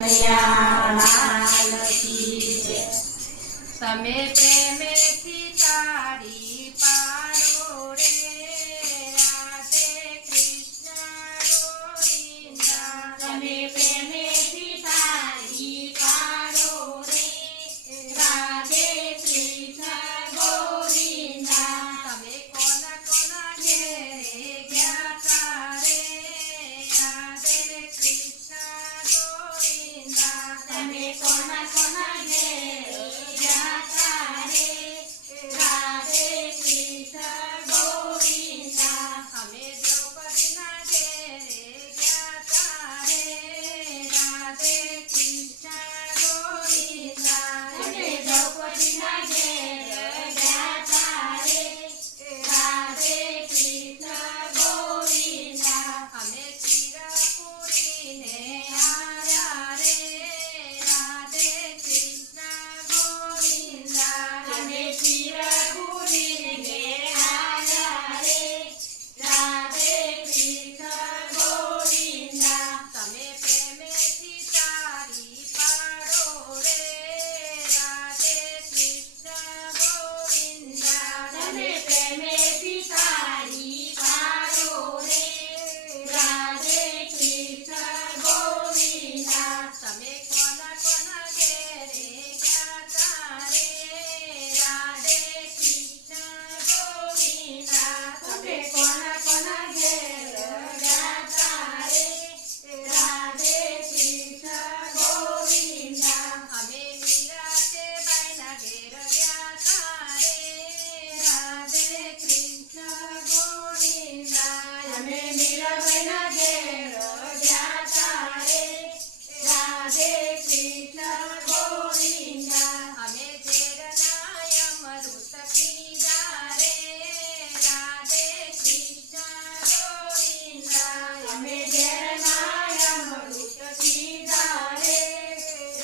તમે પ્રેમેથી તારી પાડો રે રાધે કૃષ્ણ ગોવિંદા. તમે પ્રેમેથી તારી પાડો રે રાધે કૃષ્ણ ગોવિંદા. તમે કોના કોના ઘેરે ગયા તારે રાધે કૃષ્ણ ગોવિંદા. તમે કોના કોના ઘેરે ગયા તારે રાધે કૃષ્ણ ગોવિંદા. અમે દ્રૌપદીના ઘેરે ગયા તારે રાધે કૃષ્ણ ગોવિંદા. તમે દ્રૌપદીના ઘેરે ગયા તારે રાધે કૃષ્ણ ગોવિંદા. અમે ચિરપુરીને આવ્યા રે રાધે કૃષ્ણ ગોવિંદા. તમે ચિરપુરીને આવ્યા રે રાધે કૃષ્ણ ગોવિંદા. તમે પ્રેમેથી તારી પાડો રે રાધે કૃષ્ણ ગોવિંદા. તમે પ્રેમેથી તારી પાડો રે રાધે કૃષ્ણ ગોવિંદા. તમે કોના કોના ઘેરે ગયા તારે રાધે કૃષ્ણ ગોવિંદા. તમે કોના કોના ઘેર ગયા તારે રાધે કૃષ્ણ ગોવિંદા. અમે નિરાતે બાઈના ઘેર ગયા તારે રાધે કૃષ્ણ ગોવિંદા. અમે મીરાબાઈના ઘેર ગયા તારે રાધે કૃષ્ણ ગોવિંદા. અમે ઝેરના અમૃત પીધા રે રાધે કૃષ્ણ ગોવિંદા. અમે ઘેરના અમૃત પીધા રે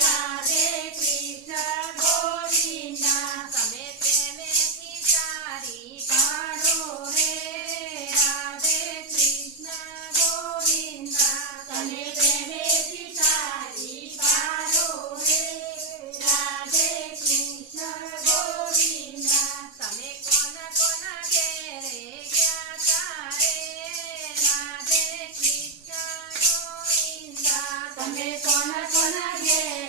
રાધે કૃષ્ણ ગોવિંદા. તમે પ્રેમેથી તારી પાડો રે રાધે કૃષ્ણ ગોવિંદા. તમે પ્રેમેથી તારી પાડો રે રાધે કૃષ્ણ ગોવિંદા. તમે કોના કોના ઘેરે ગયા તારે રાધે કૃષ્ણ ગોવિંદા. તમે કોના કોના ઘેર